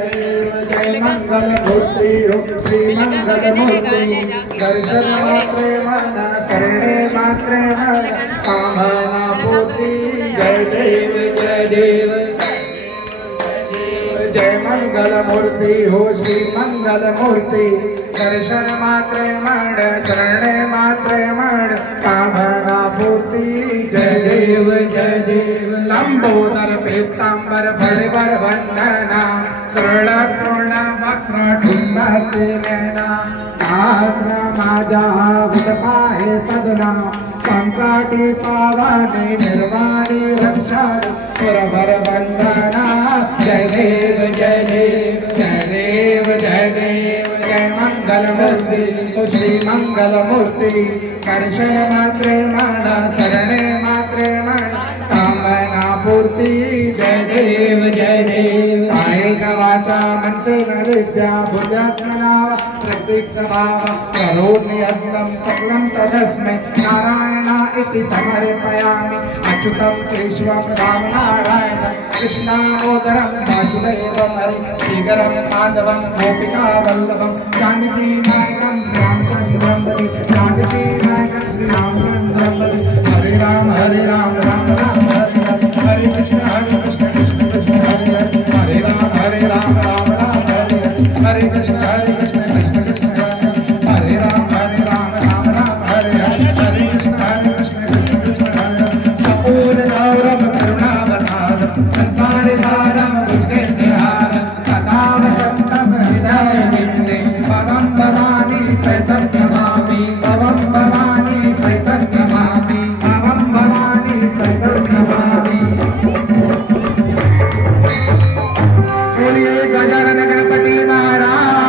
जय मंगल मूर्ति श्री मंगल मूर्ति दर्शन मात्रे मन शरणे मात्रे मन कामना पूर्ति जय देव जय देव जय मंगल मूर्ति हो श्री मंगल मूर्ति दर्शन मात्रे मन शरणे मात्रे मन कामना पूर्ति जय देव लंबोदर पीतांबर फणिवर वंदना सरळ पूर्ण वक्र ठुंडाते नैना आसरा माझा विदपाहे सदना संकटी पावाने निर्वाणी रक्षार पुरभर वंदना जय देव जय देव जय देव जय देव जय मंगल मूर्ति श्री मंगल मूर्ति दर्शन मात्रे मन शरणे मात्रे मन कामना पूर्ति जय देव जय देव कायेन वाचा मनसेन विद्या बुद्ध्यात्मना प्रत्येक स्वभाव करोमि यत्नं सकलं तदस्मै नारायण इति समर्पयामि अच्युतं केशवं राम नारायणं कृष्णामोदरं वासुदेवं हरि श्रीधरं माधवं गोपिका वल्लभं जानकी नायकं रामचन्द्रं हरि जानकी नायकं श्री रामचन्द्रं हरि हरे राम राम राम हरे हरे हरे कृष्ण कृष्ण कृष्ण हरे हरे हरे राम राम राम हरे हरे कृष्ण कृष्ण कृष्ण हरे राम राम हरे हरे कृष्ण कृष्ण हरे कपूर गौरव करुणावतारम संसार सारम भुजगे निहार कथाव सत्तम हृदय नित्य पवम भवानी चैतन्यमामि पवम भवानी चैतन्यमामि पवम भवानी चैतन्यमामि बोलिए गजानन गणपति महाराज।